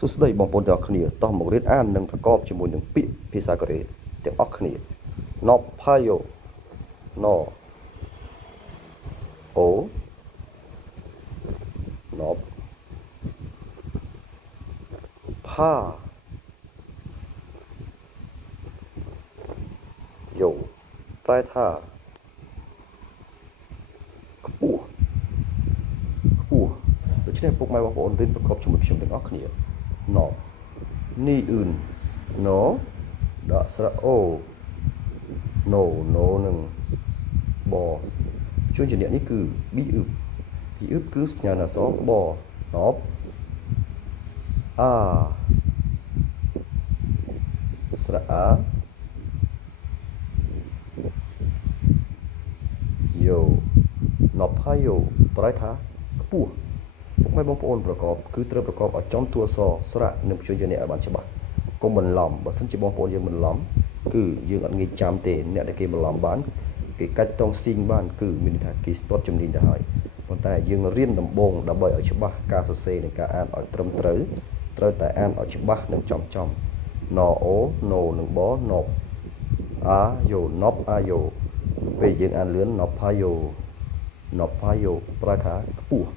សួស្តីបងប្អូនទាំងអស់គ្នាតោះមករៀនអាននិងប្រកបជាមួយនឹងពាក្យភាសាកូរ៉េទាំងអស់គ្នា Nop Payo No O Nop Pa Yo ប្រែថាខ្ពស់ដូច្នេះពុកម៉ែបងប្អូនរៀនប្រកបជាមួយខ្ញុំទាំងអស់គ្នា Nop នេះអ៊ឺន No ដាក់ស្រៈ O No នឹងបជួនជាអ្នកនេះគឺ ប៊ីអ៊ឹបគឺសញ្ញាអក្សរបណប់អាស្រៈអាយោណប់ហើយយោប្រែថាខ្ពស់ពុកម៉ែបងប្អូនប្រកបគឺត្រូវប្រកបឲ្យចំតួអក្សរស្រៈនិងព្យញ្ជនៈឲ្យបានច្បាស់កុំបន្លំបើសិនជាបងប្អូនយើងបន្លំគឺយើងអត់ងាយចាំទេអ្នកដែលគេបន្លំបានគេកាច់តងស៊ីងបានគឺមានន័យថាគេស្ទាត់ជំនាញទៅហើយប៉ុន្តែយើងរៀនដំបូងដើម្បីឲ្យច្បាស់ការសរសេរនិងការអានឲ្យត្រឹមត្រូវតែអានឲ្យច្បាស់និងចំណអូណូនិងបណប់អាយោណប់អាយោពេលយើងអានលឿនណប់ផាយោប្រែថាខ្ពស់